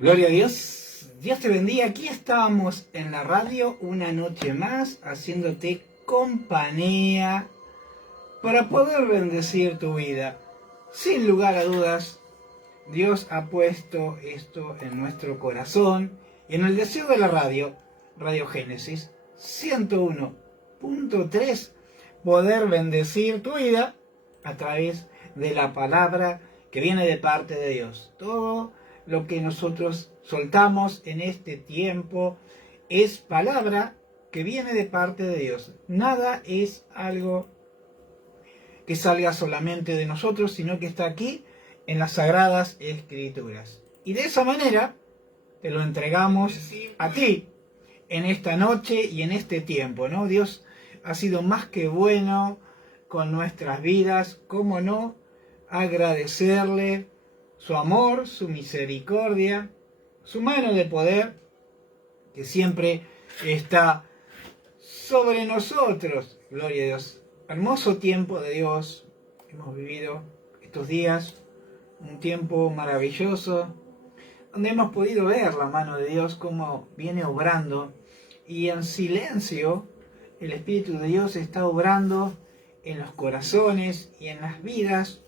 Gloria a Dios, Dios te bendiga. Aquí estamos en la radio una noche más haciéndote compañía para poder bendecir tu vida. Sin lugar a dudas, Dios ha puesto esto en nuestro corazón y en el deseo de la radio, Radio Génesis 101.3, poder bendecir tu vida a través de la palabra que viene de parte de Dios. Todo lo que nosotros soltamos en este tiempo es palabra que viene de parte de Dios. Nada es algo que salga solamente de nosotros, sino que está aquí en las Sagradas Escrituras. Y de esa manera te lo entregamos a ti en esta noche y en este tiempo, ¿no? Dios ha sido más que bueno con nuestras vidas. ¿Cómo no agradecerle su amor, su misericordia, su mano de poder, que siempre está sobre nosotros? Gloria a Dios. Hermoso tiempo de Dios hemos vivido estos días, un tiempo maravilloso, donde hemos podido ver la mano de Dios cómo viene obrando, y en silencio el Espíritu de Dios está obrando en los corazones y en las vidas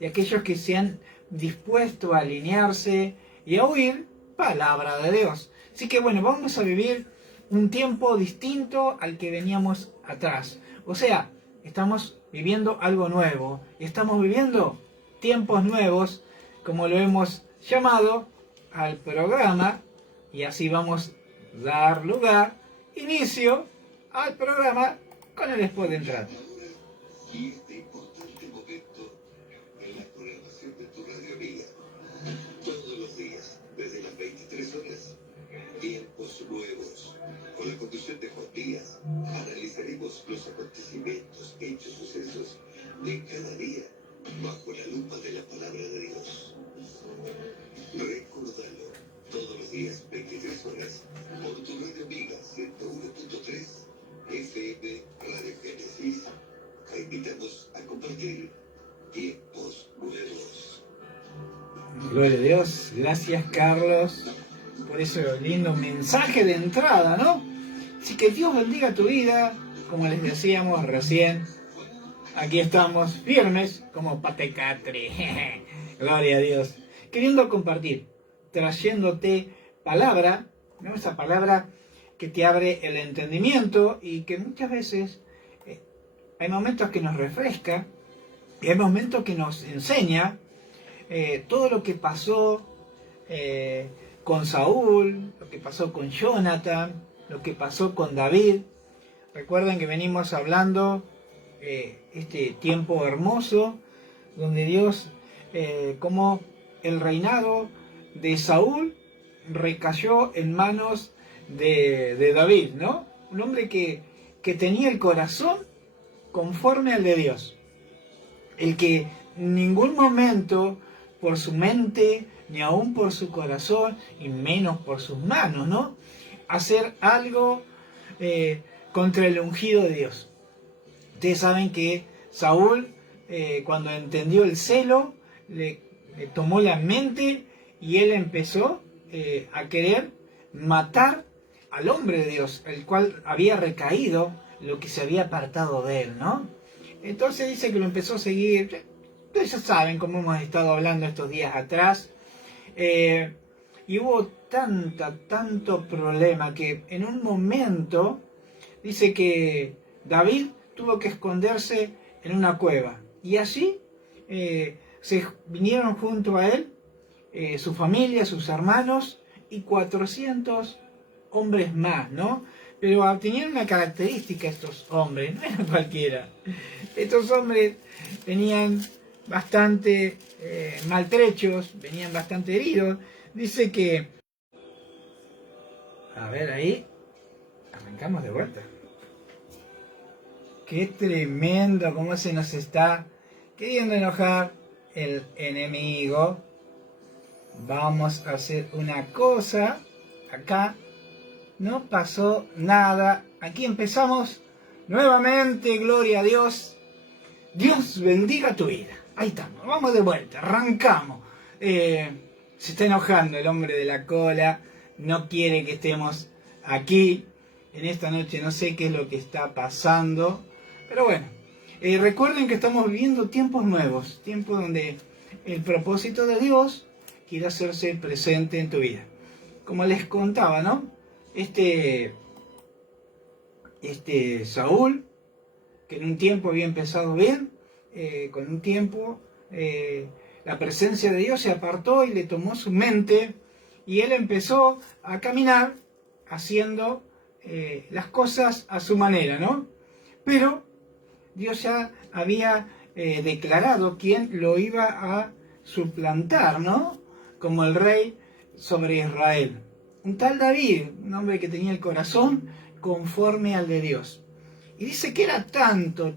de aquellos que se han dispuesto a alinearse y a oír palabra de Dios. Así que bueno, vamos a vivir un tiempo distinto al que veníamos atrás. O sea, estamos viviendo algo nuevo, estamos viviendo tiempos nuevos, como lo hemos llamado al programa, y así vamos a dar inicio al programa con el spot de entrada. Y este importante momento en la programación de tu radio amiga. Todos los días, desde las 23 horas, tiempos nuevos. Con la conducción de Juan Díaz, analizaremos los acontecimientos, hechos, sucesos de cada día bajo la lupa de la palabra de Dios. Recórdalo, todos los días, 23 horas, por tu radio amiga 101.3 FM Radio Génesis. Te invitamos a compartir tiempos nuevos. Gloria a Dios. Gracias, Carlos, por ese lindo mensaje de entrada, ¿no? Así que Dios bendiga tu vida. Como les decíamos recién, aquí estamos firmes como patecatri. Gloria a Dios. Queriendo compartir, trayéndote palabra, ¿no? Esa palabra que te abre el entendimiento y que muchas veces hay momentos que nos refresca y hay momentos que nos enseña todo lo que pasó con Saúl, lo que pasó con Jonathan, lo que pasó con David. Recuerden que venimos hablando este tiempo hermoso donde Dios, como el reinado de Saúl recayó en manos de David, ¿no? Un hombre que tenía el corazón conforme al de Dios, el que en ningún momento por su mente, ni aún por su corazón, y menos por sus manos, ¿no?, hacer algo contra el ungido de Dios. Ustedes saben que Saúl, cuando entendió el celo, le tomó la mente y él empezó a querer matar al hombre de Dios, el cual había recaído, lo que se había apartado de él, ¿no? Entonces dice que lo empezó a seguir. Ustedes ya saben cómo hemos estado hablando estos días atrás. Y hubo tanto problema que en un momento dice que David tuvo que esconderse en una cueva. Y allí se vinieron junto a él su familia, sus hermanos y 400 hombres más, ¿no? Pero tenían una característica estos hombres, no eran cualquiera. Estos hombres venían bastante maltrechos, venían bastante heridos. Dice que... A ver, ahí arrancamos de vuelta. Qué tremendo cómo se nos está queriendo enojar el enemigo. Vamos a hacer una cosa. Acá no pasó nada. Aquí empezamos nuevamente. Gloria a Dios. Dios bendiga tu vida. Ahí estamos. Vamos de vuelta. Arrancamos. Se está enojando el hombre de la cola, no quiere que estemos aquí en esta noche, no sé qué es lo que está pasando, pero bueno, recuerden que estamos viviendo tiempos nuevos, tiempos donde el propósito de Dios quiere hacerse presente en tu vida. Como les contaba, ¿no? Este Saúl, que en un tiempo había empezado bien, con un tiempo la presencia de Dios se apartó y le tomó su mente y él empezó a caminar haciendo las cosas a su manera, ¿no? Pero Dios ya había declarado quién lo iba a suplantar, ¿no? Como el rey sobre Israel. Un tal David, un hombre que tenía el corazón conforme al de Dios. Y dice que era tanto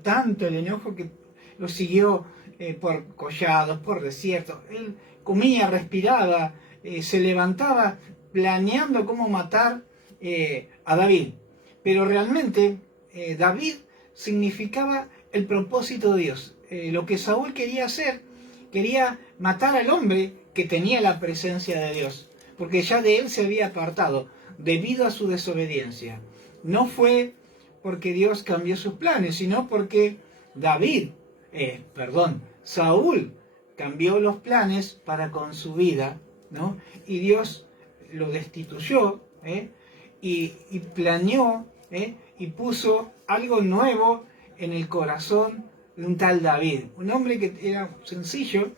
el enojo que lo siguió por collados, por desiertos. Él comía, respiraba, se levantaba planeando cómo matar a David. Pero realmente David significaba el propósito de Dios. Lo que Saúl quería hacer, quería matar al hombre que tenía la presencia de Dios, porque ya de él se había apartado debido a su desobediencia. No fue porque Dios cambió sus planes, sino porque Saúl cambió los planes para con su vida, ¿no? Y Dios lo destituyó, y planeó, y puso algo nuevo en el corazón de un tal David, un hombre que era sencillo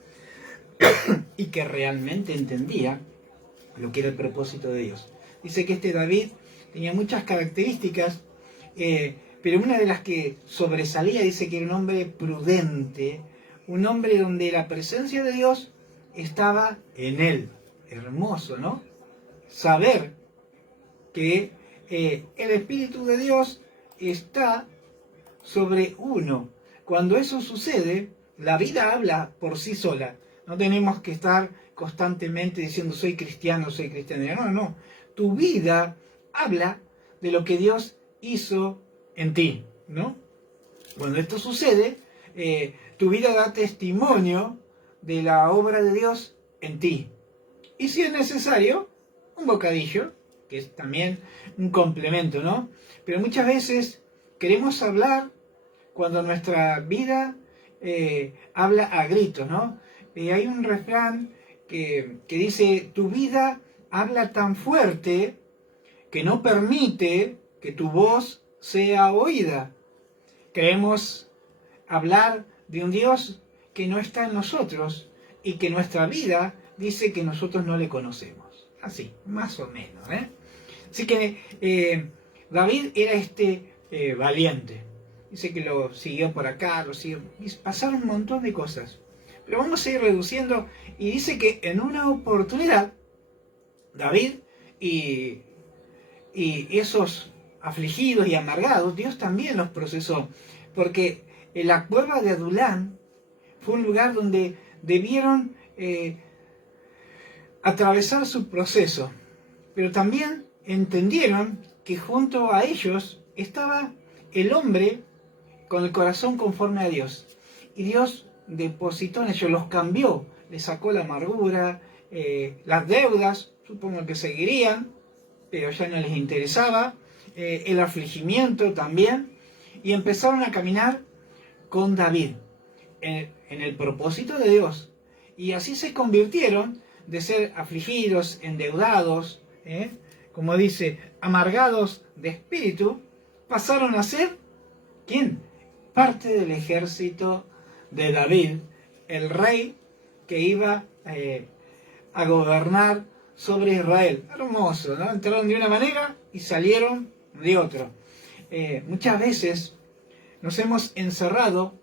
y que realmente entendía lo que era el propósito de Dios. Dice que este David tenía muchas características, pero una de las que sobresalía, dice que era un hombre prudente, un hombre donde la presencia de Dios estaba en él. Hermoso, ¿no? Saber que el Espíritu de Dios está sobre uno. Cuando eso sucede, la vida habla por sí sola. No tenemos que estar constantemente diciendo soy cristiano. No. Tu vida habla de lo que Dios hizo en ti, ¿no? Cuando esto sucede, tu vida da testimonio de la obra de Dios en ti. Y si es necesario, un bocadillo, que es también un complemento, ¿no? Pero muchas veces queremos hablar cuando nuestra vida habla a gritos, ¿no? Hay un refrán que dice, tu vida habla tan fuerte que no permite que tu voz sea oída. Queremos hablar de un Dios que no está en nosotros y que nuestra vida dice que nosotros no le conocemos. Así, más o menos, Así que David era valiente. Dice que lo siguió por acá, y pasaron un montón de cosas. Pero vamos a ir reduciendo, y dice que en una oportunidad, David y esos afligidos y amargados, Dios también los procesó, porque la cueva de Adulán fue un lugar donde debieron atravesar su proceso, pero también entendieron que junto a ellos estaba el hombre con el corazón conforme a Dios, y Dios depositó en ellos, los cambió, les sacó la amargura, las deudas, supongo que seguirían, pero ya no les interesaba, el afligimiento también, y empezaron a caminar con David en el propósito de Dios, y así se convirtieron de ser afligidos, endeudados, como dice, amargados de espíritu, pasaron a ser, ¿quién? Parte del ejército de David, el rey que iba a gobernar sobre Israel. Hermoso, ¿no? Entraron de una manera y salieron de otra. Muchas veces nos hemos encerrado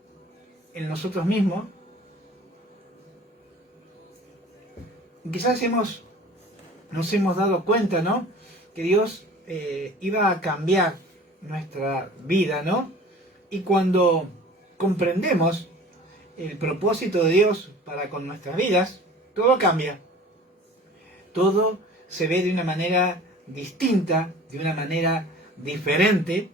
en nosotros mismos. Quizás nos hemos dado cuenta, ¿no? Que Dios iba a cambiar nuestra vida, ¿no? Y cuando comprendemos el propósito de Dios para con nuestras vidas, todo cambia. Todo se ve de una manera distinta, de una manera diferente.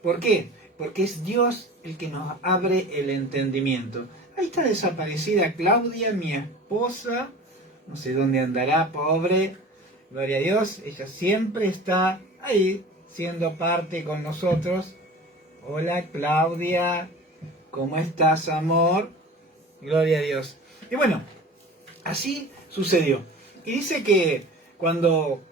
¿Por qué? Porque es Dios el que nos abre el entendimiento. Ahí está desaparecida Claudia, mi esposa. no sé dónde andará, pobre, gloria a Dios, ella siempre está ahí, siendo parte con nosotros. Hola Claudia, ¿cómo estás, amor? Gloria a Dios. Y bueno, así sucedió. Y dice que cuando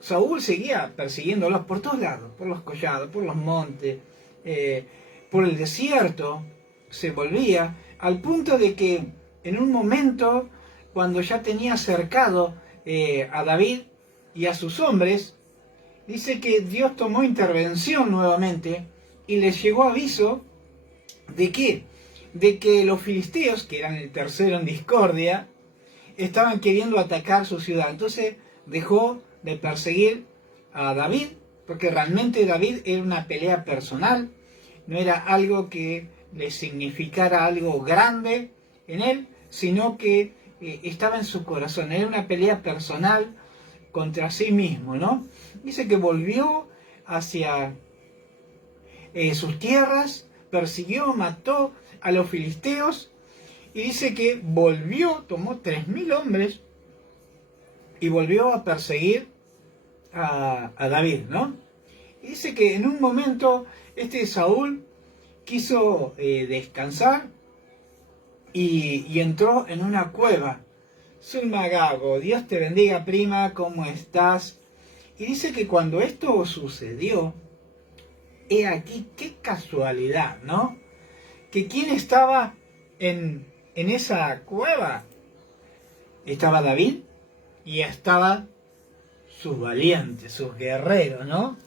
Saúl seguía persiguiéndolos por todos lados, por los collados, por los montes, por el desierto, se volvía, al punto de que en un momento, cuando ya tenía cercado a David y a sus hombres, dice que Dios tomó intervención nuevamente y les llegó aviso de qué, de que los filisteos, que eran el tercero en discordia, estaban queriendo atacar su ciudad. Entonces dejó de perseguir a David, porque realmente David era una pelea personal, no era algo que le significara algo grande en él, sino que estaba en su corazón, era una pelea personal contra sí mismo, ¿no? Dice que volvió hacia sus tierras, persiguió, mató a los filisteos, y dice que volvió, tomó 3.000 hombres y volvió a perseguir a David, ¿no? Y dice que en un momento Saúl quiso descansar y entró en una cueva. Zulma Gago, Dios te bendiga, prima, ¿cómo estás? Y dice que cuando esto sucedió, he aquí, qué casualidad, ¿no? Que quién estaba en esa cueva. Estaba David y estaba sus valientes, sus guerreros, ¿no?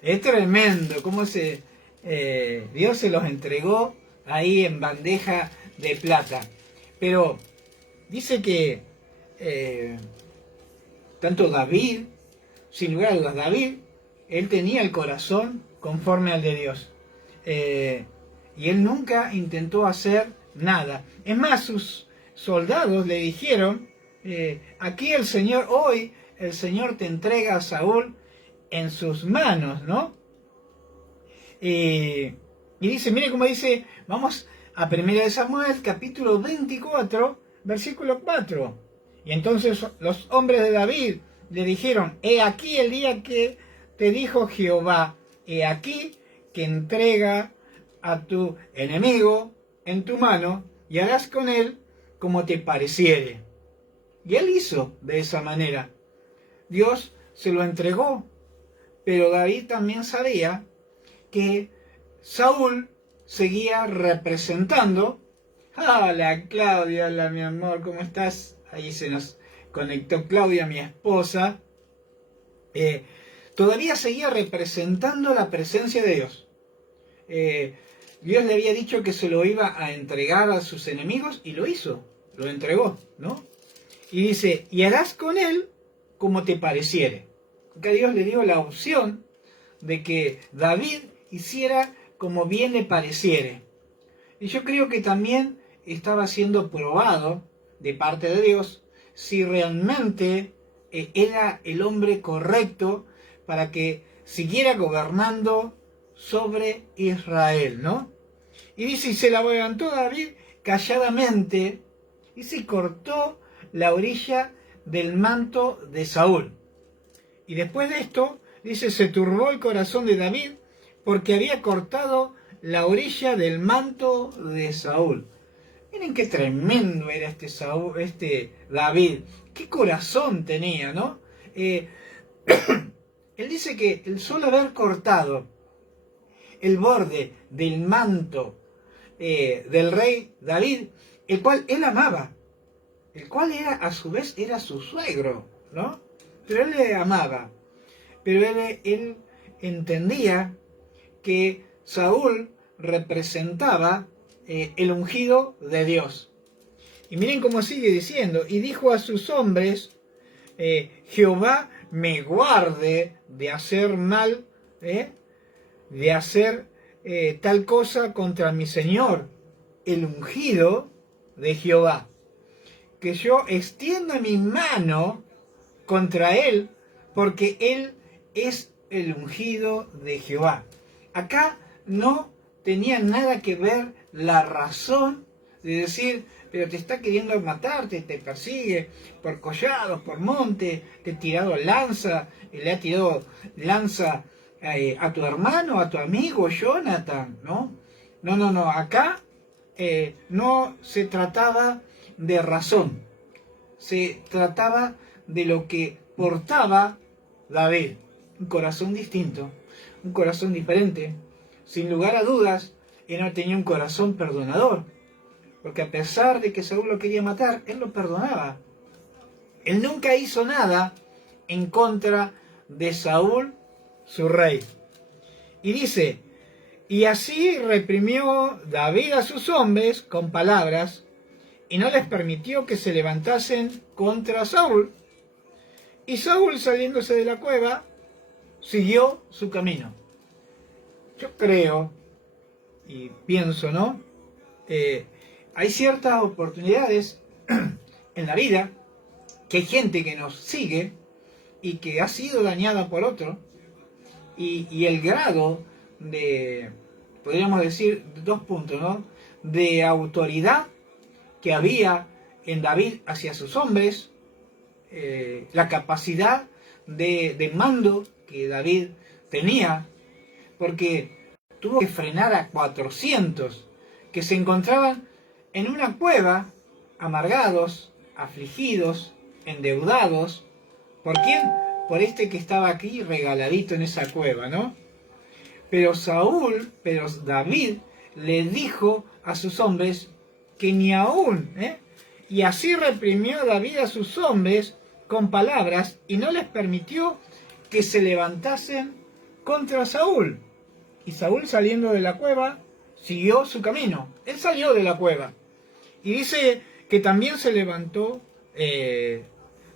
Es tremendo cómo Dios se los entregó ahí en bandeja de plata. Pero dice que tanto David, sin lugar a dudas, David, él tenía el corazón conforme al de Dios. Y él nunca intentó hacer nada. Es más, sus soldados le dijeron, aquí hoy el Señor te entrega a Saúl en sus manos, ¿no? Y dice, mire cómo dice, vamos a 1 Samuel, capítulo 24, versículo 4. Y entonces los hombres de David le dijeron, he aquí el día que te dijo Jehová, he aquí que entrega a tu enemigo en tu mano y harás con él como te pareciere. Y él hizo de esa manera. Dios se lo entregó, pero David también sabía que Saúl seguía representando. Hola Claudia, hola mi amor, ¿cómo estás? Ahí se nos conectó Claudia, mi esposa. Todavía seguía representando la presencia de Dios. Dios le había dicho que se lo iba a entregar a sus enemigos y lo hizo, lo entregó, ¿no? Y dice, y harás con él como te pareciere. Acá Dios le dio la opción de que David hiciera como bien le pareciere. Y yo creo que también estaba siendo probado de parte de Dios si realmente era el hombre correcto para que siguiera gobernando sobre Israel, ¿no? Y dice, y se la levantó David calladamente y se cortó la orilla del manto de Saúl. Y después de esto, dice, se turbó el corazón de David porque había cortado la orilla del manto de Saúl. Miren qué tremendo era David, qué corazón tenía, ¿no? Él dice que el solo haber cortado el borde del manto del rey David, el cual él amaba, el cual era a su vez era su suegro, ¿no? Pero él le amaba, pero él entendía que Saúl representaba el ungido de Dios. Y miren cómo sigue diciendo, y dijo a sus hombres, Jehová me guarde de hacer mal, de hacer tal cosa contra mi Señor, el ungido de Jehová, que yo extienda mi mano contra él, porque él es el ungido de Jehová. Acá no tenía nada que ver la razón de decir, pero te está queriendo matarte, te persigue por collados, por monte, te ha tirado lanza, le ha tirado lanza a tu hermano, a tu amigo Jonathan, ¿no? No, acá no se trataba de razón, se trataba de lo que portaba David, un corazón distinto, un corazón diferente. Sin lugar a dudas, él no tenía un corazón perdonador, porque a pesar de que Saúl lo quería matar, él lo perdonaba. Él nunca hizo nada en contra de Saúl, su rey. Y dice, y así reprimió David a sus hombres con palabras, y no les permitió que se levantasen contra Saúl. Y Saúl, saliéndose de la cueva, siguió su camino. Yo creo y pienso, ¿no? Hay ciertas oportunidades en la vida que hay gente que nos sigue y que ha sido dañada por otro, y el grado de, podríamos decir, 2 puntos, ¿no? De autoridad que había en David hacia sus hombres, la capacidad de mando que David tenía, porque tuvo que frenar a 400 que se encontraban en una cueva, amargados, afligidos, endeudados. ¿Por quién? Por este que estaba aquí regaladito en esa cueva, ¿no? Pero David le dijo a sus hombres que ni aún, y así reprimió David a sus hombres con palabras y no les permitió que se levantasen contra Saúl. Y Saúl, saliendo de la cueva, siguió su camino. Él salió de la cueva. Y dice que también se levantó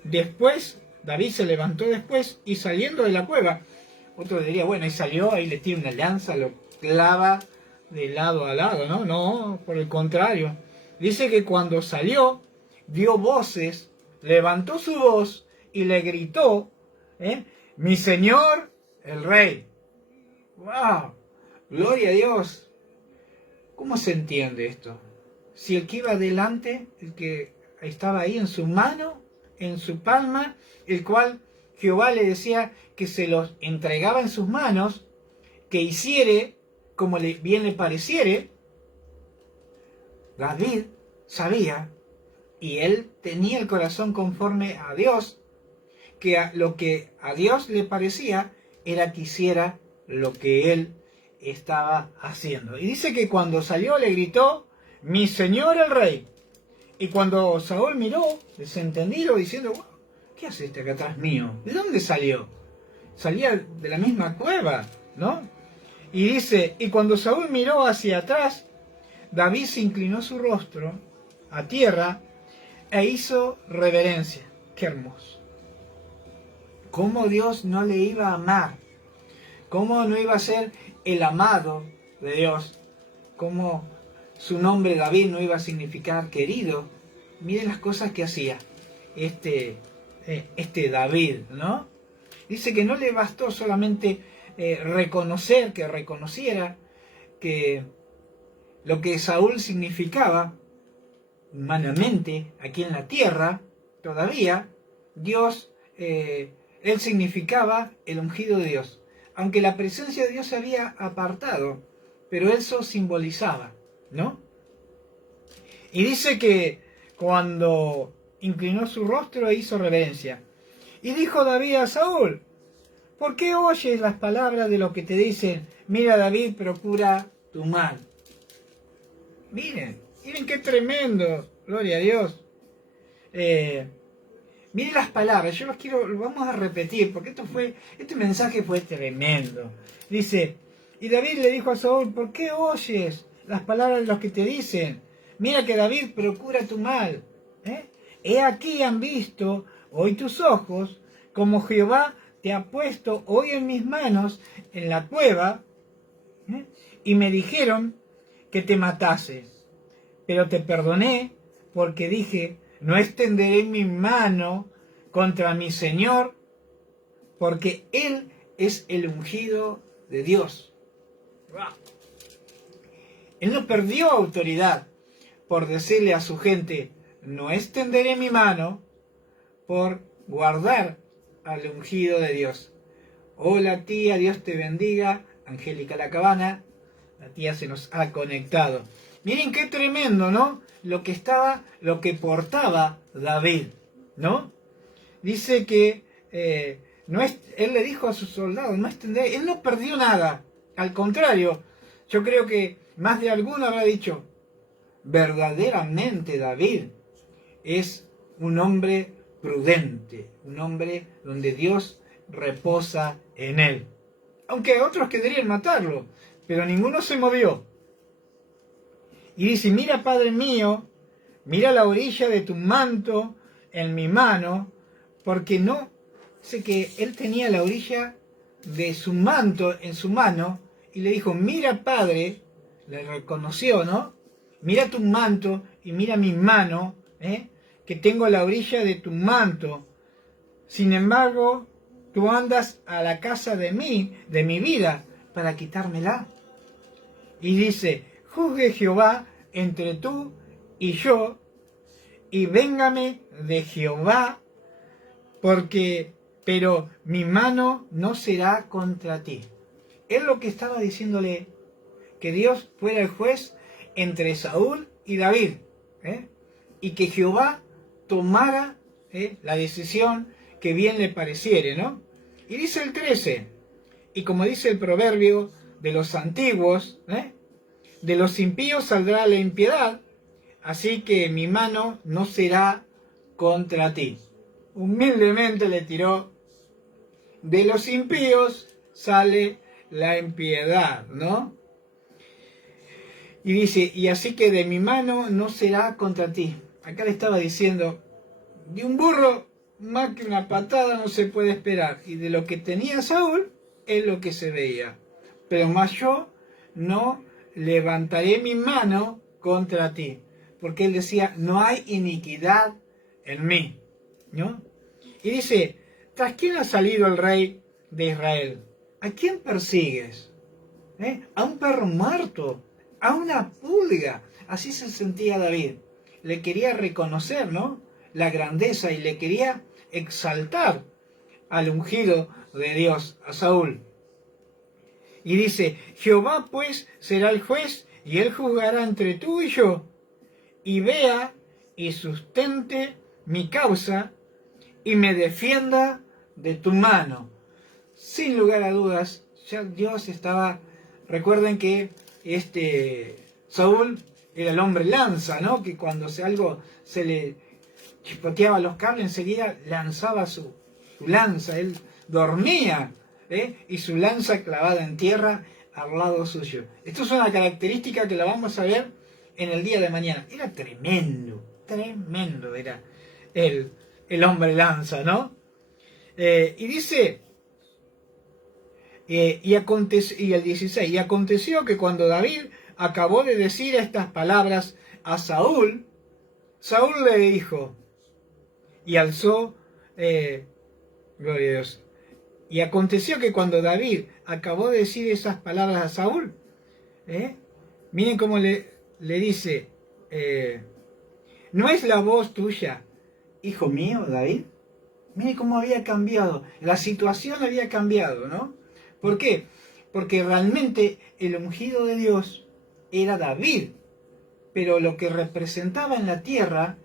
después, David se levantó después y saliendo de la cueva. Otro diría, bueno, ahí salió, ahí le tira una lanza, lo clava de lado a lado, ¿no? No, por el contrario. Dice que cuando salió, dio voces, levantó su voz y le gritó, mi señor, el rey. ¡Wow! Gloria a Dios. ¿Cómo se entiende esto? Si el que iba adelante, el que estaba ahí en su mano, en su palma, el cual Jehová le decía que se los entregaba en sus manos, que hiciere como bien le pareciere, David sabía, y él tenía el corazón conforme a Dios, que lo que a Dios le parecía era que hiciera lo que él estaba haciendo. Y dice que cuando salió le gritó, mi señor el rey. Y cuando Saúl miró, desentendido, diciendo, ¿qué hace este acá atrás mío? ¿De dónde salió? Salía de la misma cueva, ¿no? Y dice, y cuando Saúl miró hacia atrás, David se inclinó su rostro a tierra e hizo reverencia. Qué hermoso. ¿Cómo Dios no le iba a amar? ¿Cómo no iba a ser el amado de Dios? ¿Cómo su nombre David no iba a significar querido? Miren las cosas que hacía este David, ¿no? Dice que no le bastó solamente reconocer, que reconociera que lo que Saúl significaba humanamente aquí en la tierra, todavía Dios, él significaba el ungido de Dios. Aunque la presencia de Dios se había apartado, pero eso simbolizaba, ¿no? Y dice que cuando inclinó su rostro e hizo reverencia, y dijo David a Saúl, ¿por qué oyes las palabras de los que te dicen, mira David, procura tu mal? Miren qué tremendo, gloria a Dios. Miren las palabras, yo lo vamos a repetir, porque este mensaje fue tremendo. Dice, y David le dijo a Saúl, ¿por qué oyes las palabras de los que te dicen? Mira que David procura tu mal. He aquí han visto hoy tus ojos, como Jehová te ha puesto hoy en mis manos en la cueva, y me dijeron que te matases. Pero te perdoné porque dije, no extenderé mi mano contra mi Señor, porque Él es el ungido de Dios. ¡Wow! Él no perdió autoridad, por decirle a su gente, no extenderé mi mano por guardar al ungido de Dios. Hola tía, Dios te bendiga. Angélica La Cabana, la tía se nos ha conectado. Miren qué tremendo, ¿no? Lo que portaba David, ¿no? Dice que él le dijo a sus soldados, no extenderé, él no perdió nada. Al contrario, yo creo que más de alguno habrá dicho, verdaderamente David es un hombre prudente, un hombre donde Dios reposa en él. Aunque otros querían matarlo, pero ninguno se movió. Y dice, mira, Padre mío, mira la orilla de tu manto en mi mano, porque no sé que él tenía la orilla de su manto en su mano, y le dijo, mira, Padre, le reconoció, ¿no? Mira tu manto y mira mi mano, que tengo la orilla de tu manto. Sin embargo, tú andas a la casa de mi vida, para quitármela. Y dice, juzgue Jehová entre tú y yo, y véngame de Jehová, pero mi mano no será contra ti. Es lo que estaba diciéndole, que Dios fuera el juez entre Saúl y David, y que Jehová tomara la decisión que bien le pareciere, ¿no? Y dice el 13, y como dice el proverbio de los antiguos, de los impíos saldrá la impiedad, así que mi mano no será contra ti. Humildemente le tiró, de los impíos sale la impiedad, ¿no? Y dice, y así que de mi mano no será contra ti. Acá le estaba diciendo, de un burro más que una patada no se puede esperar. Y de lo que tenía Saúl es lo que se veía. Pero más yo no levantaré mi mano contra ti. Porque él decía, no hay iniquidad en mí, ¿no? Y dice, ¿tras quién ha salido el rey de Israel? ¿A quién persigues? A un perro muerto, a una pulga. Así se sentía David. Le quería reconocer, ¿no?, la grandeza, y le quería exaltar al ungido de Dios, a Saúl. Y dice, Jehová pues será el juez, y él juzgará entre tú y yo, y vea y sustente mi causa, y me defienda de tu mano. Sin lugar a dudas, ya Dios estaba. Recuerden que Saúl era el hombre lanza, ¿no? Que cuando algo se le chispoteaba los cables, enseguida lanzaba su lanza. Él dormía, y su lanza clavada en tierra al lado suyo. Esto es una característica que la vamos a ver en el día de mañana. Era tremendo era el hombre lanza, ¿no? Y dice, y el 16, y aconteció que cuando David acabó de decir estas palabras a Saúl, Saúl le dijo, y alzó, gloria a Dios, y aconteció que cuando David acabó de decir esas palabras a Saúl, miren cómo le dice, ¿no es la voz tuya, hijo mío, David? Miren cómo había cambiado, la situación había cambiado, ¿no? ¿Por qué? Porque realmente el ungido de Dios era David, pero lo que representaba en la tierra,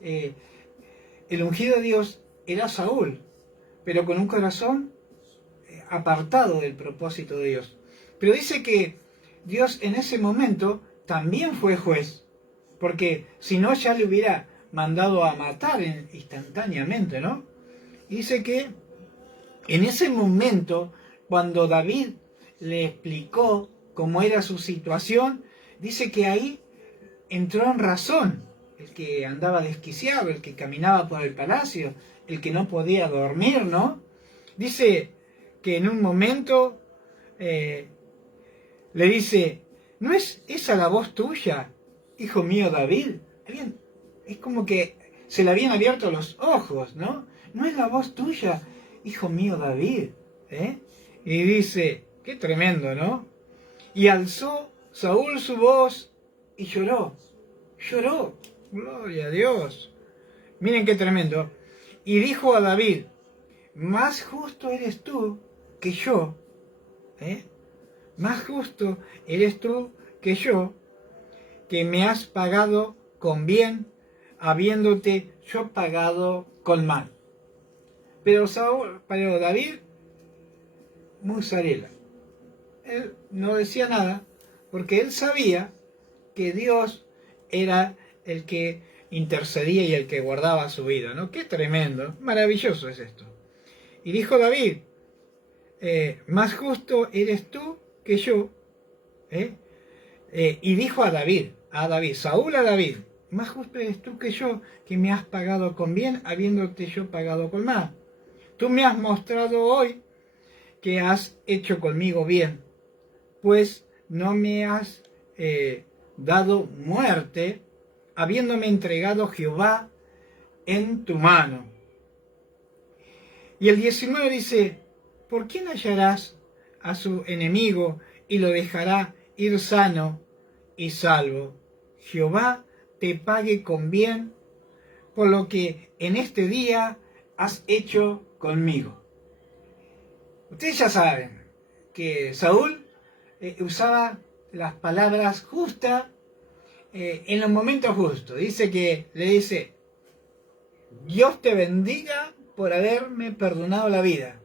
el ungido de Dios era Saúl, pero con un corazón apartado del propósito de Dios. Pero dice que Dios en ese momento también fue juez, porque si no ya le hubiera mandado a matar instantáneamente, ¿no? Y dice que en ese momento, cuando David le explicó cómo era su situación, dice que ahí entró en razón el que andaba desquiciado, el que caminaba por el palacio, el que no podía dormir, ¿no? Dice que en un momento le dice, ¿no es esa la voz tuya, hijo mío David? Es como que se le habían abierto los ojos, ¿no? ¿No es la voz tuya, hijo mío David? Y dice, qué tremendo, ¿no? Y alzó Saúl su voz y lloró. Lloró. Gloria a Dios. Miren qué tremendo. Y dijo a David, más justo eres tú que yo. Más justo eres tú que yo, que me has pagado con bien, habiéndote yo pagado con mal. Pero David, musarela. Él no decía nada, porque él sabía que Dios era el que intercedía y el que guardaba su vida, ¿no? Qué tremendo, maravilloso es esto. Y dijo David, más justo eres tú que yo, y dijo a David, Saúl a David, más justo eres tú que yo, que me has pagado con bien, habiéndote yo pagado con mal. Tú me has mostrado hoy que has hecho conmigo bien, pues no me has dado muerte, habiéndome entregado Jehová en tu mano. Y el 19 dice, ¿por quién hallarás a su enemigo y lo dejará ir sano y salvo? Jehová te pague con bien por lo que en este día has hecho conmigo. Ustedes ya saben que Saúl usaba las palabras justas en los momentos justos. Le dice, Dios te bendiga por haberme perdonado la vida.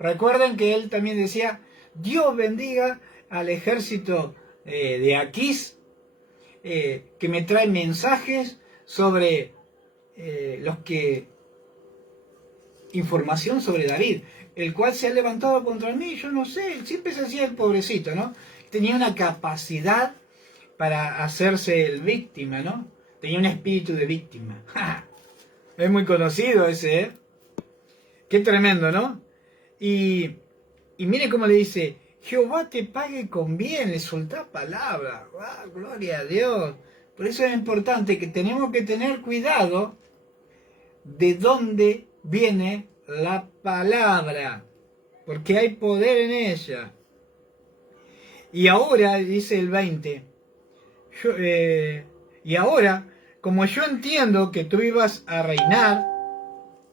Recuerden que él también decía, Dios bendiga al ejército de Aquís, que me trae mensajes sobre información sobre David, el cual se ha levantado contra mí, yo no sé, siempre se hacía el pobrecito, ¿no? Tenía una capacidad para hacerse el víctima, ¿no? Tenía un espíritu de víctima. Es muy conocido ese, ¿eh? Qué tremendo, ¿no? Y mire cómo le dice, Jehová te pague con bien, le soltá palabra. ¡Ah, gloria a Dios! Por eso es importante que tenemos que tener cuidado de dónde viene la palabra, porque hay poder en ella. Y ahora, dice el 20, y ahora, como yo entiendo que tú ibas a reinar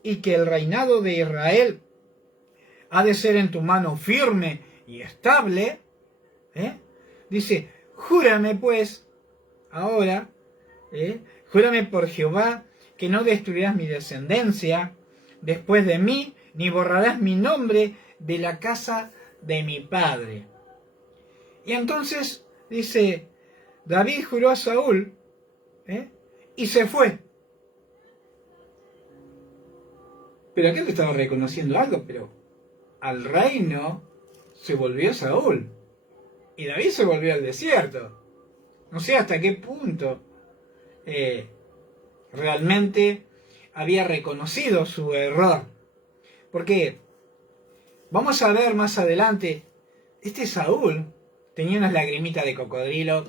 y que el reinado de Israel ha de ser en tu mano firme y estable, dice, júrame pues, ahora, júrame por Jehová, que no destruirás mi descendencia después de mí, ni borrarás mi nombre de la casa de mi padre. Y entonces, dice, David juró a Saúl, y se fue. Pero aquel estaba reconociendo algo, pero al reino se volvió Saúl. Y David se volvió al desierto. No sé hasta qué punto realmente había reconocido su error. Porque vamos a ver más adelante, este Saúl tenía unas lagrimitas de cocodrilo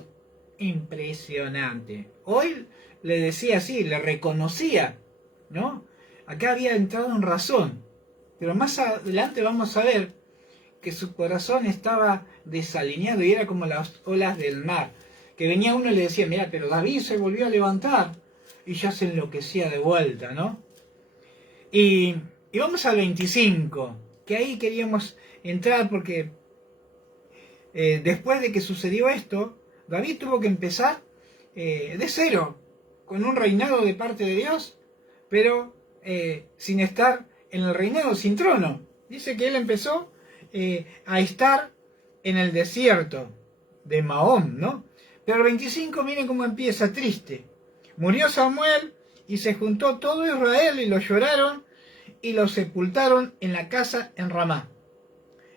impresionante. Hoy le decía así, le reconocía, ¿no? Acá había entrado en razón. Pero más adelante vamos a ver que su corazón estaba desalineado y era como las olas del mar. Que venía uno y le decía, mira, pero David se volvió a levantar. Y ya se enloquecía de vuelta, ¿no? Y vamos al 25, que ahí queríamos entrar porque después de que sucedió esto, David tuvo que empezar de cero, con un reinado de parte de Dios, pero sin estar en el reinado, sin trono. Dice que él empezó a estar en el desierto de Mahón, ¿no? Pero el 25, miren cómo empieza, triste. Murió Samuel y se juntó todo Israel y lo lloraron y lo sepultaron en la casa en Ramá.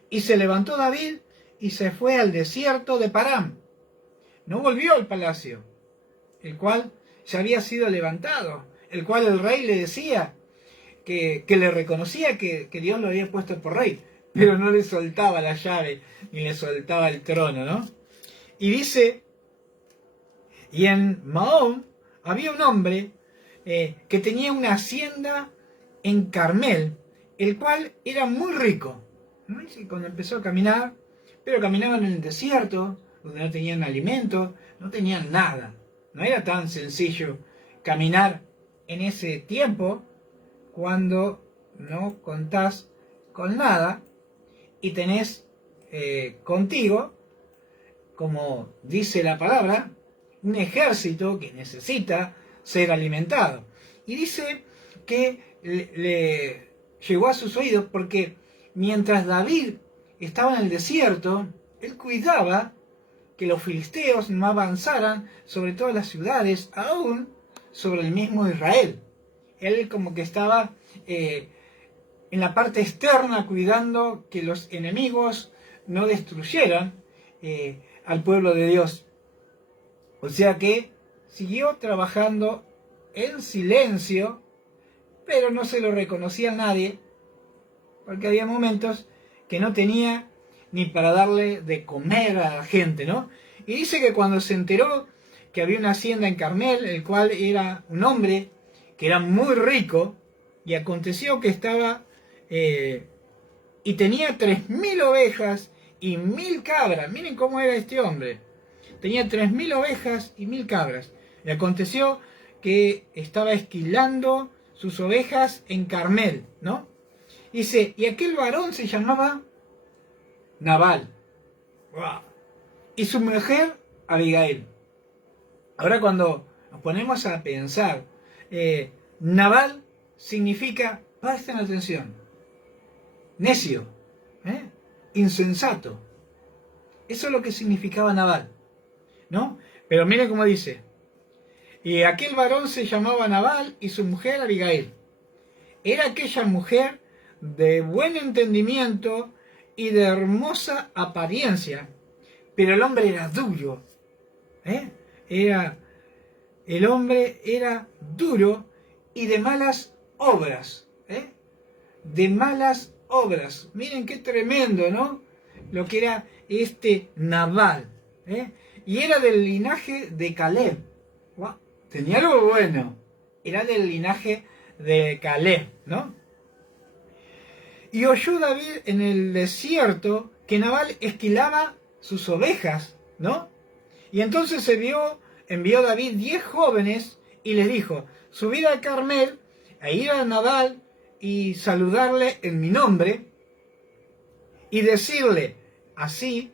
Y se levantó David y se fue al desierto de Parán. No volvió al palacio, el cual ya había sido levantado, el cual el rey le decía que le reconocía que Dios lo había puesto por rey, pero no le soltaba la llave ni le soltaba el trono, ¿no? Y dice, y en Mahón había un hombre que tenía una hacienda en Carmel, el cual era muy rico. ¿No? Y cuando empezó a caminar, pero caminaban en el desierto, donde no tenían alimento, no tenían nada. No era tan sencillo caminar en ese tiempo cuando no contás con nada y tenés contigo, como dice la palabra, un ejército que necesita ser alimentado. Y dice que le llegó a sus oídos porque mientras David estaba en el desierto, él cuidaba que los filisteos no avanzaran sobre todas las ciudades, aún sobre el mismo Israel. Él como que estaba en la parte externa cuidando que los enemigos no destruyeran al pueblo de Dios. O sea que siguió trabajando en silencio, pero no se lo reconocía a nadie, porque había momentos que no tenía ni para darle de comer a la gente, ¿no? Y dice que cuando se enteró que había una hacienda en Carmel, el cual era un hombre que era muy rico, y aconteció que estaba y tenía 3.000 ovejas y 1.000 cabras. Miren cómo era este hombre. Tenía 3.000 ovejas y 1.000 cabras. Y aconteció que estaba esquilando sus ovejas en Carmel, ¿no? Dice, y aquel varón se llamaba Nabal. ¡Wow! Y su mujer, Abigail. Ahora cuando nos ponemos a pensar, Nabal significa, presten atención, necio, insensato. Eso es lo que significaba Nabal, ¿no? Pero miren cómo dice, y aquel varón se llamaba Nabal y su mujer Abigail. Era aquella mujer de buen entendimiento y de hermosa apariencia, pero el hombre era duro, el hombre era duro y de malas obras, de malas obras. Miren qué tremendo, ¿no? Lo que era este Nabal, y era del linaje de Caleb. ¡Wow! Tenía algo bueno, era del linaje de Caleb, ¿no? Y oyó David en el desierto que Nabal esquilaba sus ovejas, ¿no? Y entonces envió David 10 jóvenes y les dijo, subid a Carmel e ir a Nabal y saludarle en mi nombre y decirle así,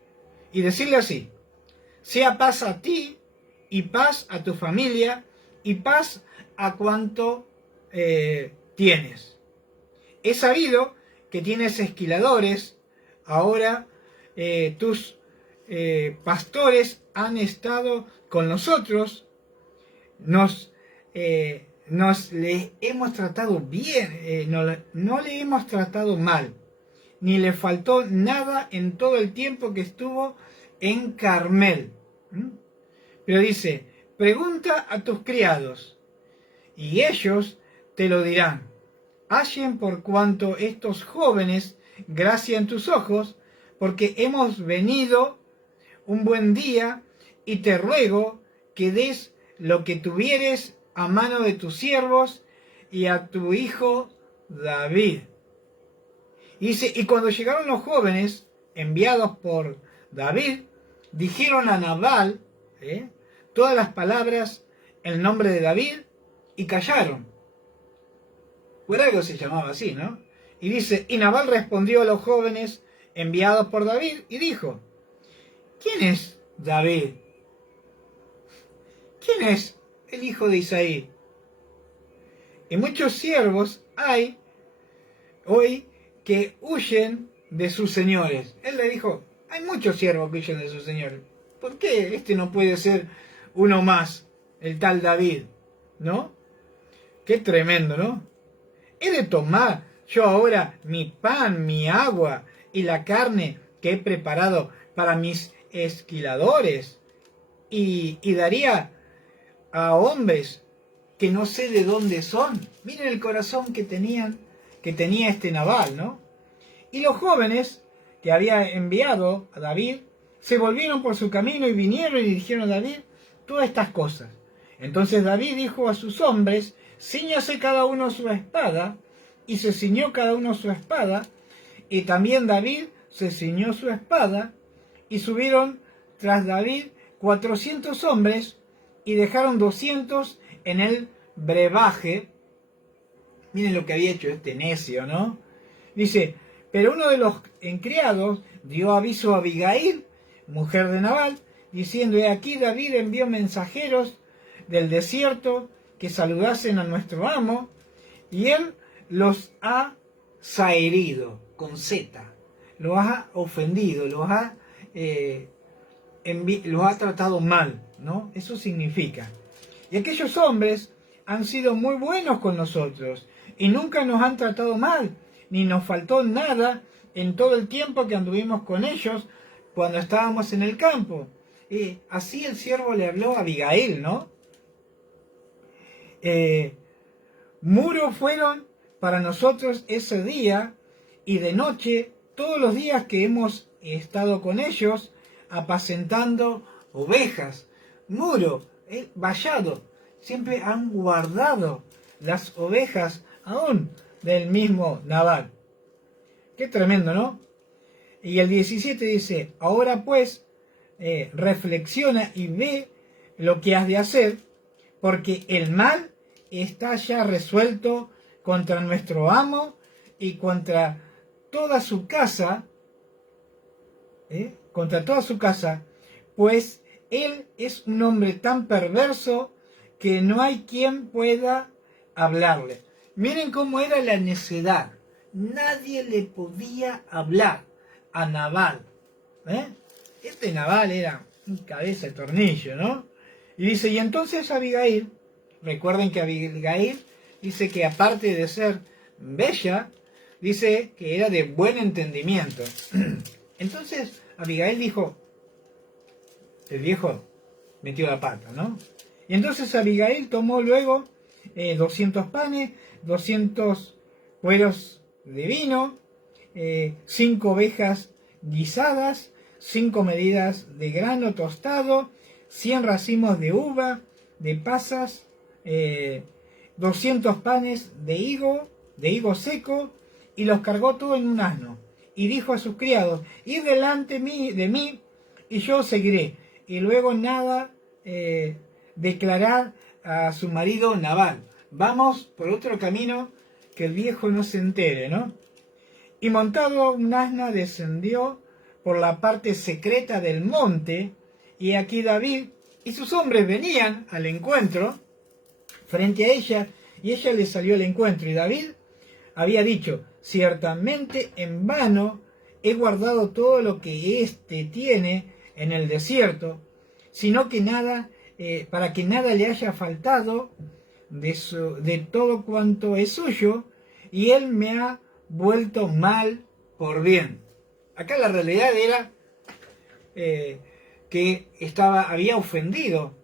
sea paz a ti y paz a tu familia y paz a cuanto tienes. He sabido que tienes esquiladores, ahora tus pastores han estado con nosotros, nos le hemos tratado bien, no le hemos tratado mal, ni le faltó nada en todo el tiempo que estuvo en Carmel. Pero dice, pregunta a tus criados, y ellos te lo dirán. Hallen por cuanto estos jóvenes gracia en tus ojos, porque hemos venido un buen día, y te ruego que des lo que tuvieres a mano de tus siervos y a tu hijo David. Y dice, y cuando llegaron los jóvenes enviados por David, dijeron a Nabal todas las palabras en nombre de David y callaron. Por algo se llamaba así, ¿no? Y dice, y Nabal respondió a los jóvenes enviados por David y dijo, ¿quién es David? ¿Quién es el hijo de Isaí? Y muchos siervos hay hoy que huyen de sus señores. Él le dijo, hay muchos siervos que huyen de sus señores. ¿Por qué este no puede ser uno más, el tal David? ¿No? Qué tremendo, ¿no? He de tomar yo ahora mi pan, mi agua y la carne que he preparado para mis esquiladores y daría a hombres que no sé de dónde son. Miren el corazón que tenía este Nabal, ¿no? Y los jóvenes que había enviado a David se volvieron por su camino y vinieron y dijeron a David todas estas cosas. Entonces David dijo a sus hombres, cíñase cada uno su espada, y se ciñó cada uno su espada, y también David se ciñó su espada, y subieron tras David 400 hombres y dejaron 200 en el brebaje. Miren lo que había hecho este necio, ¿no? Dice, pero uno de los criados dio aviso a Abigail, mujer de Nabal, diciendo, he aquí David envió mensajeros del desierto que saludasen a nuestro amo, y él los ha zaherido, con Z, los ha ofendido, los ha tratado mal, ¿no? Eso significa. Y aquellos hombres han sido muy buenos con nosotros y nunca nos han tratado mal, ni nos faltó nada en todo el tiempo que anduvimos con ellos cuando estábamos en el campo. Y así el siervo le habló a Abigail, ¿no? Muros fueron para nosotros ese día y de noche todos los días que hemos estado con ellos apacentando ovejas. Muro, vallado, siempre han guardado las ovejas aún del mismo Nabal. Qué tremendo, ¿no? Y el 17 dice, ahora pues reflexiona y ve lo que has de hacer, porque el mal está ya resuelto contra nuestro amo y contra toda su casa, pues él es un hombre tan perverso que no hay quien pueda hablarle. Miren cómo era la necedad. Nadie le podía hablar a Nabal. Este Nabal era un cabeza de tornillo, ¿no? Y dice, y entonces Abigail, recuerden que Abigail dice que aparte de ser bella, dice que era de buen entendimiento. Entonces Abigail dijo, el viejo metió la pata, ¿no? Y entonces Abigail tomó luego 200 panes, 200 cueros de vino, 5 ovejas guisadas, 5 medidas de grano tostado, 100 racimos de uva, de pasas, 200 panes de higo seco, y los cargó todo en un asno. Y dijo a sus criados, id delante de mí, y yo seguiré. Y luego nada declarar a su marido Nabal. Vamos por otro camino, que el viejo no se entere, ¿no? Y montado un asna descendió por la parte secreta del monte, y aquí David y sus hombres venían al encuentro frente a ella, y ella le salió al encuentro. Y David había dicho, ciertamente en vano he guardado todo lo que éste tiene en el desierto, sino que nada, para que nada le haya faltado de todo cuanto es suyo, y él me ha vuelto mal por bien. Acá la realidad era que había ofendido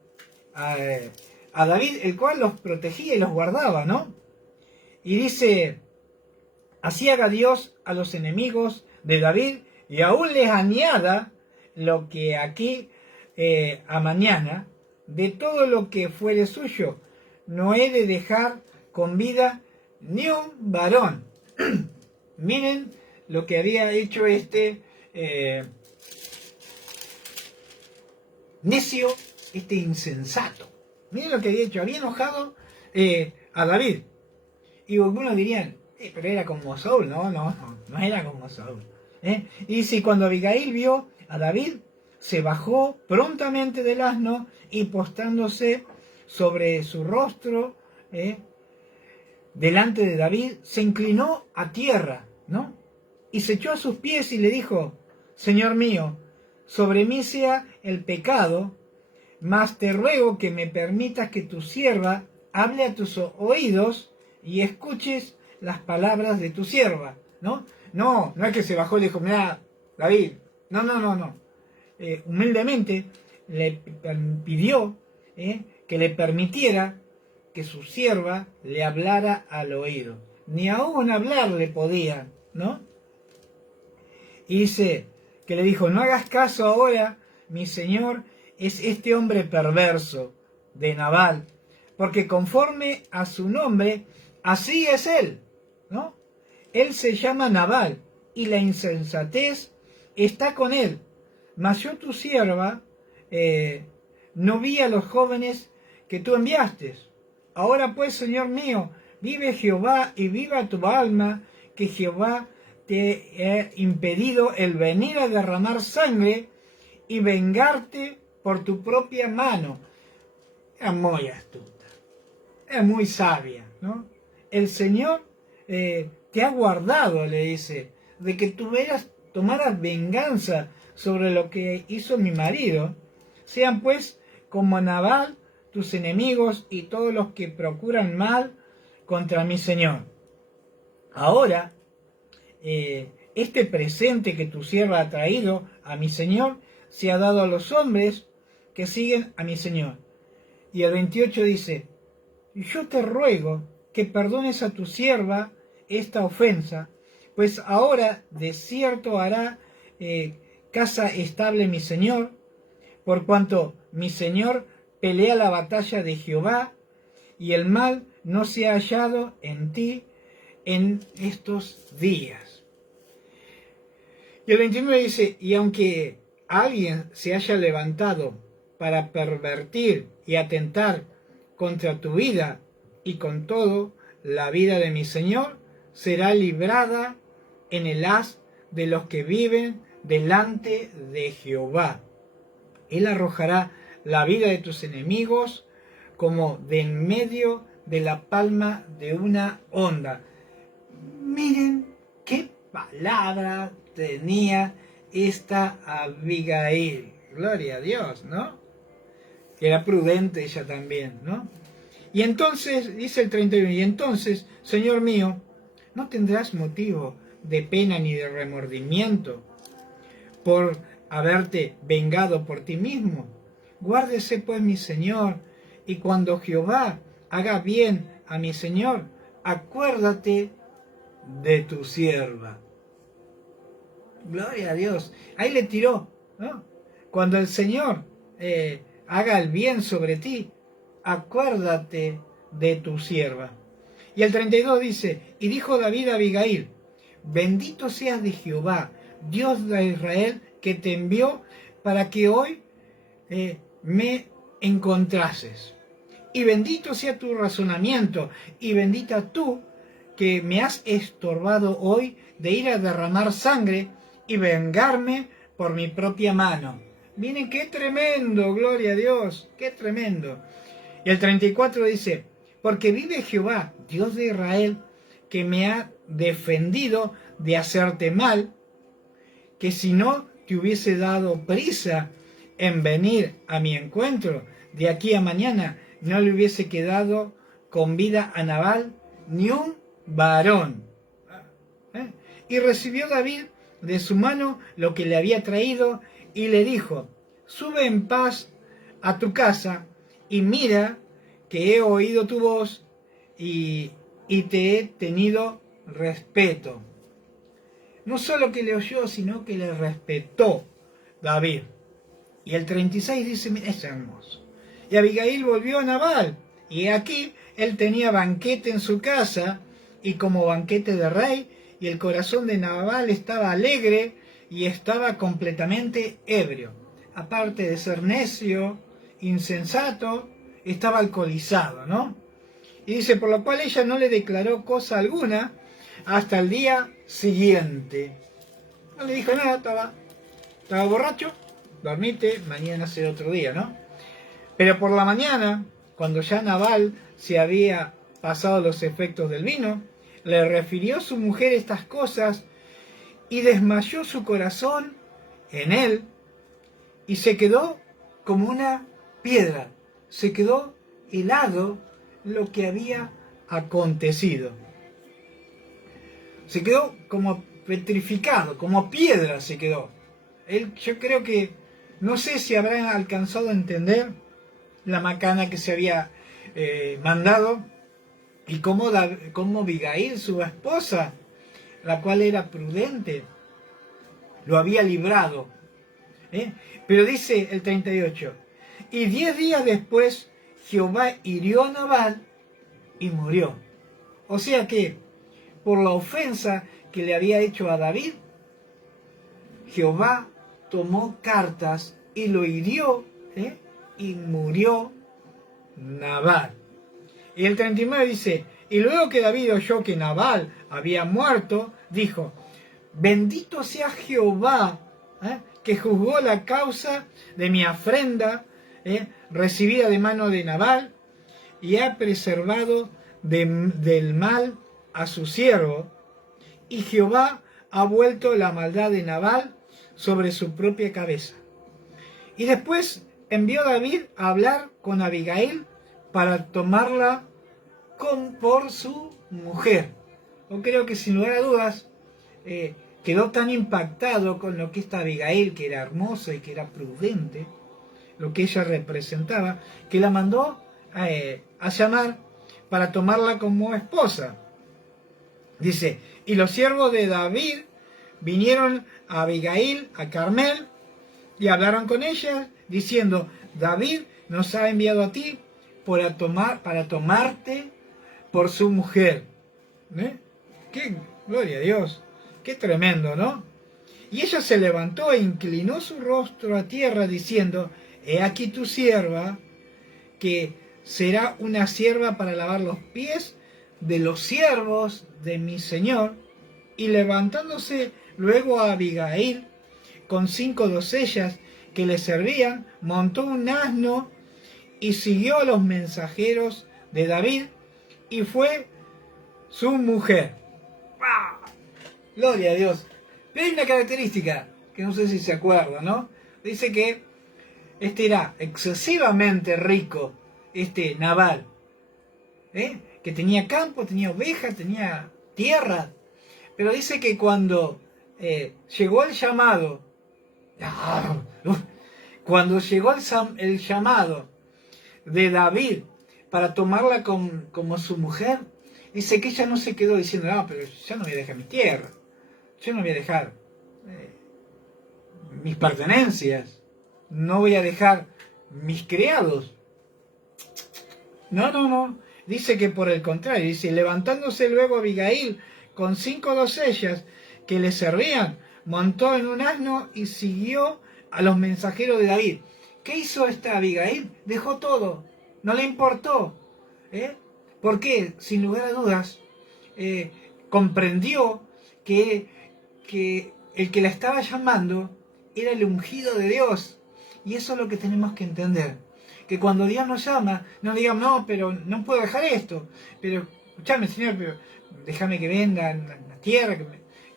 a David, el cual los protegía y los guardaba, ¿no? Y dice, así haga Dios a los enemigos de David, y aún les añada lo que aquí a mañana, de todo lo que fuere suyo, no he de dejar con vida ni un varón. Miren lo que había hecho este necio, este insensato. Miren lo que había hecho. Había enojado a David. Y algunos dirían, pero era como Saúl. No era como Saúl. Y si cuando Abigail vio a David, se bajó prontamente del asno y postrándose sobre su rostro, delante de David, se inclinó a tierra, ¿no? Y se echó a sus pies y le dijo, Señor mío, sobre mí sea el pecado, mas te ruego que me permitas que tu sierva hable a tus oídos y escuches las palabras de tu sierva, ¿no? No es que se bajó y le dijo, mira, David, no. Humildemente le pidió que le permitiera que su sierva le hablara al oído. Ni aún hablar le podía, ¿no? Y dice que le dijo, no hagas caso ahora, mi señor es este hombre perverso de Nabal, porque conforme a su nombre, así es él, ¿no? Él se llama Nabal, y la insensatez está con él. Mas yo tu sierva no vi a los jóvenes que tú enviaste. Ahora pues, Señor mío, vive Jehová y viva tu alma, que Jehová te ha impedido el venir a derramar sangre y vengarte por tu propia mano. Es muy astuta, es muy sabia, ¿no? El Señor te ha guardado, le dice, de que tú tomaras venganza sobre lo que hizo mi marido. Sean pues como Nabal tus enemigos y todos los que procuran mal contra mi Señor. Ahora, este presente que tu sierva ha traído a mi Señor se ha dado a los hombres que siguen a mi Señor. Y el 28 dice, yo te ruego que perdones a tu sierva esta ofensa, pues ahora de cierto hará casa estable mi Señor, por cuanto mi Señor pelea la batalla de Jehová, y el mal no se ha hallado en ti en estos días. Y el 29 dice, y aunque alguien se haya levantado para pervertir y atentar contra tu vida y con todo la vida de mi Señor, será librada en el haz de los que viven delante de Jehová. Él arrojará la vida de tus enemigos como de en medio de la palma de una onda. Miren qué palabra tenía esta Abigail. Gloria a Dios, ¿no? Que era prudente ella también, ¿no? Y entonces, dice el 31, y entonces, Señor mío, no tendrás motivo de pena ni de remordimiento por haberte vengado por ti mismo. Guárdese pues mi Señor, y cuando Jehová haga bien a mi Señor, acuérdate de tu sierva. Gloria a Dios. Ahí le tiró, ¿no? Cuando el Señor haga el bien sobre ti, acuérdate de tu sierva. Y el 32 dice, y dijo David a Abigail, bendito seas de Jehová, Dios de Israel, que te envió para que hoy me encontrases. Y bendito sea tu razonamiento, y bendita tú que me has estorbado hoy de ir a derramar sangre y vengarme por mi propia mano. Miren qué tremendo, gloria a Dios, qué tremendo. Y el 34 dice, porque vive Jehová, Dios de Israel, que me ha defendido de hacerte mal, que si no te hubiese dado prisa en venir a mi encuentro de aquí a mañana, no le hubiese quedado con vida a Nabal ni un varón. Y recibió David de su mano lo que le había traído y le dijo, sube en paz a tu casa y mira que he oído tu voz y te he tenido respeto. No solo que le oyó, sino que le respetó David. Y el 36 dice, mira, es hermoso. Y Abigail volvió a Nabal, y aquí él tenía banquete en su casa, y como banquete de rey, y el corazón de Nabal estaba alegre, y estaba completamente ebrio. Aparte de ser necio, insensato, estaba alcoholizado, ¿no? Y dice, por lo cual ella no le declaró cosa alguna hasta el día siguiente. No le dijo nada, estaba borracho, dormite, mañana será otro día, ¿no? Pero por la mañana, cuando ya Nabal se había pasado los efectos del vino, le refirió su mujer estas cosas y desmayó su corazón en él y se quedó como una piedra, se quedó helado lo que había acontecido. Se quedó como petrificado, como piedra se quedó. Yo creo que, no sé si habrán alcanzado a entender la macana que se había mandado y cómo Abigail, su esposa, la cual era prudente, lo había librado. Pero dice el 38, y 10 días después Jehová hirió a Nabal y murió. O sea que, por la ofensa que le había hecho a David, Jehová tomó cartas y lo hirió y murió Nabal. Y el 39 dice, y luego que David oyó que Nabal había muerto, dijo, bendito sea Jehová, que juzgó la causa de mi afrenta, recibida de mano de Nabal, y ha preservado del mal a su siervo, y Jehová ha vuelto la maldad de Nabal sobre su propia cabeza. Y después envió David a hablar con Abigail para tomarla por su mujer. Yo creo que sin lugar a dudas quedó tan impactado con lo que esta Abigail, que era hermosa y que era prudente, lo que ella representaba, que la mandó a llamar para tomarla como esposa. Dice, y los siervos de David vinieron a Abigail, a Carmel, y hablaron con ella, diciendo, David nos ha enviado a ti para tomarte por su mujer. ¡Qué gloria a Dios! ¡Qué tremendo!, ¿no? Y ella se levantó e inclinó su rostro a tierra, diciendo, he aquí tu sierva, que será una sierva para lavar los pies de los siervos de mi señor. Y levantándose luego a Abigail, con 5 doncellas que le servían, montó un asno y siguió a los mensajeros de David, y fue su mujer. ¡Wow! Gloria a Dios. Pero hay una característica, que no sé si se acuerdan, ¿no? Dice que este era excesivamente rico, Nabal, que tenía campo, tenía ovejas, tenía tierra. Pero dice que cuando llegó el llamado, el llamado de David para tomarla como su mujer, dice que ella no se quedó diciendo, pero yo no voy a dejar mi tierra, yo no voy a dejar mis pertenencias, no voy a dejar mis criados. No. Dice que por el contrario, dice, levantándose luego Abigail con 5 doncellas que le servían, montó en un asno y siguió a los mensajeros de David. ¿Qué hizo esta Abigail? Dejó todo, no le importó. ¿Por qué? Sin lugar a dudas, comprendió que el que la estaba llamando era el ungido de Dios. Y eso es lo que tenemos que entender. Que cuando Dios nos llama, no digamos, no, pero no puedo dejar esto. Pero, escúchame, Señor, pero déjame que venda la tierra,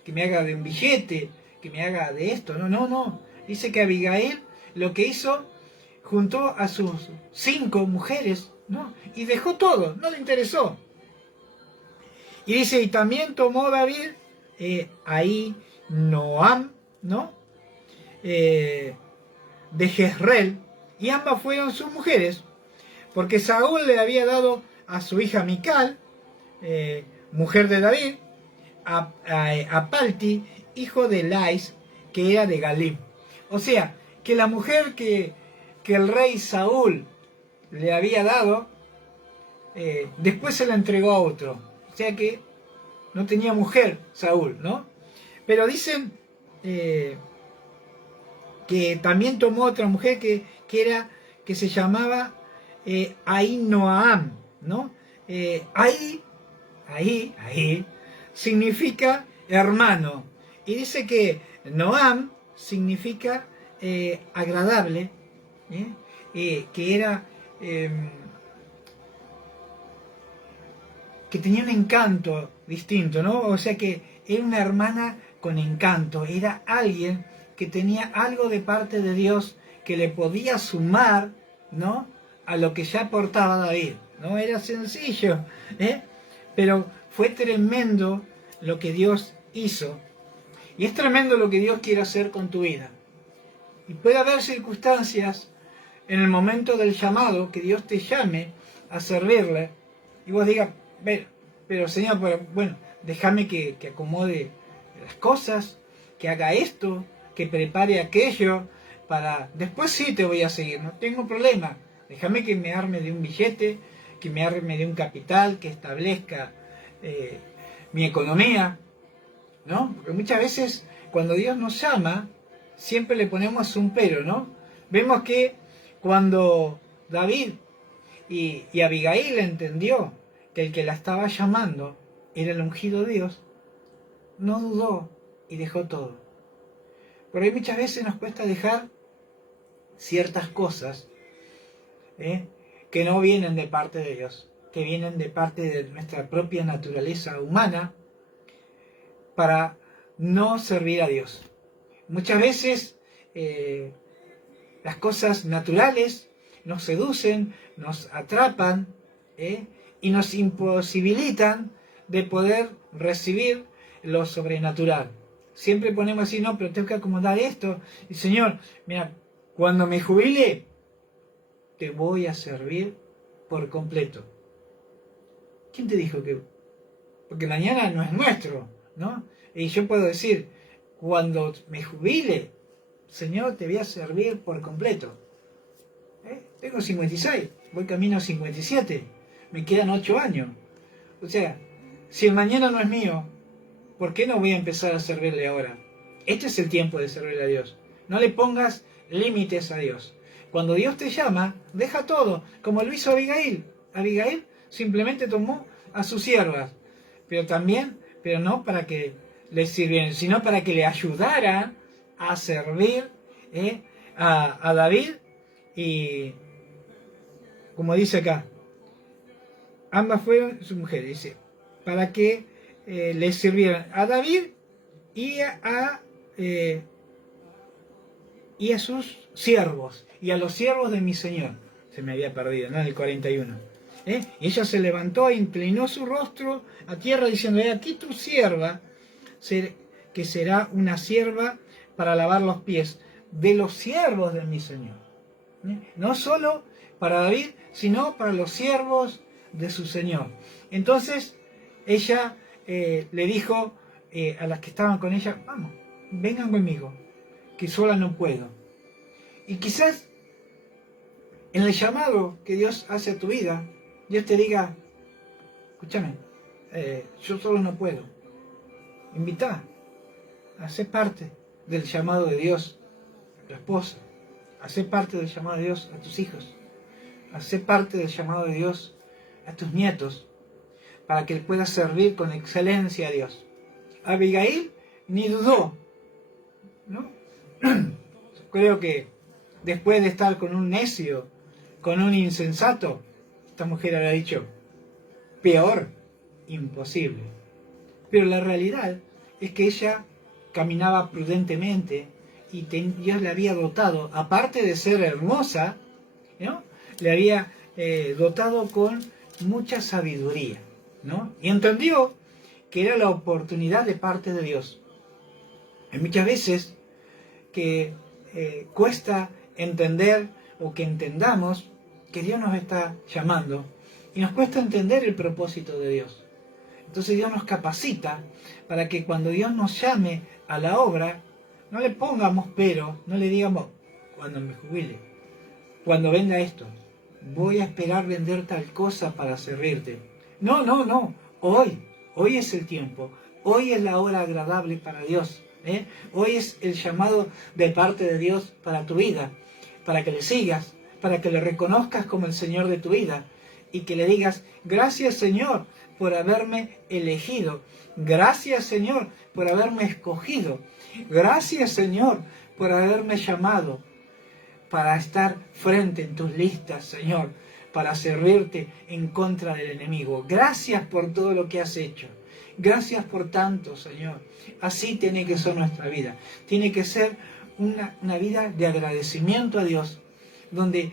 que me haga de un billete, que me haga de esto. No. Dice que Abigail lo que hizo, juntó a sus 5 mujeres, ¿no? Y dejó todo, no le interesó. Y dice, y también tomó David ahí Noam, ¿no? De Jezreel, y ambas fueron sus mujeres, porque Saúl le había dado a su hija Mical, mujer de David, a Palti, hijo de Lais, que era de Galim. O sea, que la mujer que el rey Saúl le había dado, después se la entregó a otro. O sea que no tenía mujer Saúl, ¿no? Pero dicen que también tomó otra mujer que se llamaba Ahinoam, ¿no? Ahí significa hermano. Y dice que Noam significa agradable, que era que tenía un encanto distinto, ¿no? O sea que era una hermana con encanto, era alguien que tenía algo de parte de Dios que le podía sumar, ¿no?, a lo que ya aportaba David. No era sencillo, pero fue tremendo lo que Dios hizo, y es tremendo lo que Dios quiere hacer con tu vida. Y puede haber circunstancias en el momento del llamado, que Dios te llame a servirle, y vos digas, pero Señor, bueno, déjame que acomode las cosas, que haga esto, que prepare aquello, para después sí te voy a seguir, no tengo problema. Déjame que me arme de un billete, que me arme de un capital, que establezca mi economía, ¿no? Porque muchas veces cuando Dios nos llama, siempre le ponemos un pero, ¿no? Vemos que Cuando David y Abigail entendió que el que la estaba llamando era el ungido de Dios, no dudó y dejó todo. Pero ahí muchas veces nos cuesta dejar ciertas cosas que no vienen de parte de Dios, que vienen de parte de nuestra propia naturaleza humana, para no servir a Dios. Muchas veces las cosas naturales nos seducen, nos atrapan y nos imposibilitan de poder recibir lo sobrenatural. Siempre ponemos así, no, pero tengo que acomodar esto. Y Señor, mira, cuando me jubile, te voy a servir por completo. ¿Quién te dijo que? Porque mañana no es nuestro, ¿no? Y yo puedo decir, cuando me jubile, Señor, te voy a servir por completo. Tengo 56, voy camino a 57, me quedan 8 años. O sea, si el mañana no es mío, ¿por qué no voy a empezar a servirle ahora? Este es el tiempo de servirle a Dios. No le pongas límites a Dios. Cuando Dios te llama, deja todo, como lo hizo Abigail. Abigail simplemente tomó a sus siervas, pero no para que les sirvieran, sino para que le ayudaran a servir a David. Y como dice acá, ambas fueron sus mujeres, dice, para que les sirvieran a David y a sus siervos, y a los siervos de mi Señor. Se me había perdido, ¿no? En el 41. Y ella se levantó e inclinó su rostro a tierra diciendo, aquí tu sierva, que será una sierva para lavar los pies de los siervos de mi Señor. No solo para David, sino para los siervos de su Señor. Entonces ella le dijo a las que estaban con ella, vamos, vengan conmigo, que sola no puedo. Y quizás en el llamado que Dios hace a tu vida, Dios te diga, escúchame, yo solo no puedo. Invita a ser parte del llamado de Dios a tu esposa, a ser parte del llamado de Dios a tus hijos, a ser parte del llamado de Dios a tus nietos, para que puedas servir con excelencia a Dios. Abigail ni dudó, ¿no? Creo que después de estar con un necio, con un insensato, esta mujer había dicho, peor, imposible. Pero la realidad es que ella caminaba prudentemente y Dios le había dotado, aparte de ser hermosa, ¿no? Le había dotado con mucha sabiduría, ¿no? Y entendió que era la oportunidad de parte de Dios. Hay muchas veces que cuesta entender o que entendamos que Dios nos está llamando y nos cuesta entender el propósito de Dios. Entonces Dios nos capacita para que cuando Dios nos llame a la obra, no le pongamos pero, no le digamos, cuando me jubile, cuando venda esto, voy a esperar vender tal cosa para servirte. No, hoy es el tiempo, hoy es la hora agradable para Dios. Hoy es el llamado de parte de Dios para tu vida, para que le sigas, para que le reconozcas como el Señor de tu vida y que le digas, gracias Señor por haberme elegido, gracias Señor por haberme escogido, gracias Señor por haberme llamado para estar frente en tus listas, Señor, para servirte en contra del enemigo. Gracias por todo lo que has hecho. Gracias por tanto, Señor. Así tiene que ser nuestra vida. Tiene que ser una vida de agradecimiento a Dios, donde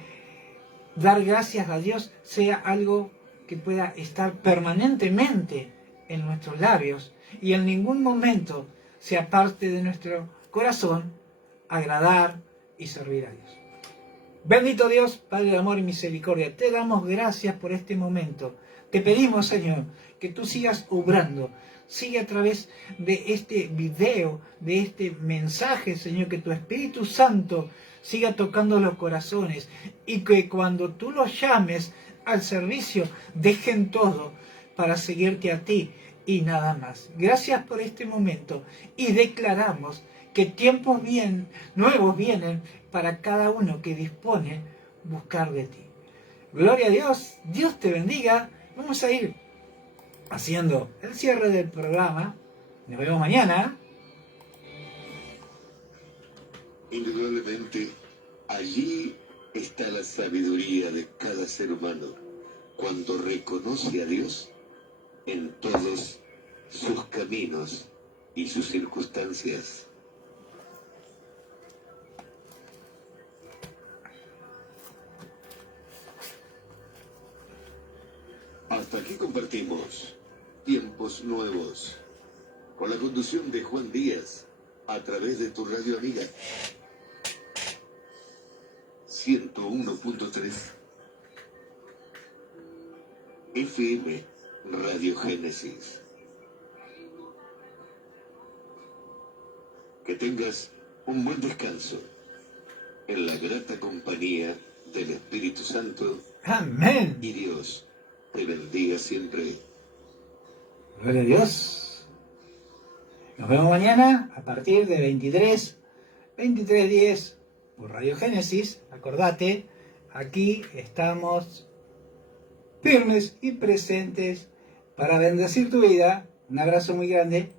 dar gracias a Dios sea algo que pueda estar permanentemente en nuestros labios y en ningún momento sea parte de nuestro corazón agradar y servir a Dios. Bendito Dios, Padre de amor y misericordia, te damos gracias por este momento. Te pedimos, Señor, que tú sigas obrando, sigue a través de este video, de este mensaje, Señor, que tu Espíritu Santo siga tocando los corazones y que cuando tú los llames al servicio, dejen todo para seguirte a ti y nada más. Gracias por este momento y declaramos que tiempos nuevos vienen para cada uno que dispone buscar de ti. Gloria a Dios, Dios te bendiga. Vamos a ir haciendo el cierre del programa. Nos vemos mañana. Indudablemente, allí está la sabiduría de cada ser humano cuando reconoce a Dios en todos sus caminos y sus circunstancias. Hasta aquí compartimos Tiempos Nuevos, con la conducción de Juan Díaz, a través de tu radio amiga 101.3 FM Radio Génesis. Que tengas un buen descanso en la grata compañía del Espíritu Santo. Amén. Y Dios te bendiga siempre. Gloria a Dios. Nos vemos mañana a partir de 23:10 por Radio Génesis. Acordate, aquí estamos firmes y presentes para bendecir tu vida. Un abrazo muy grande.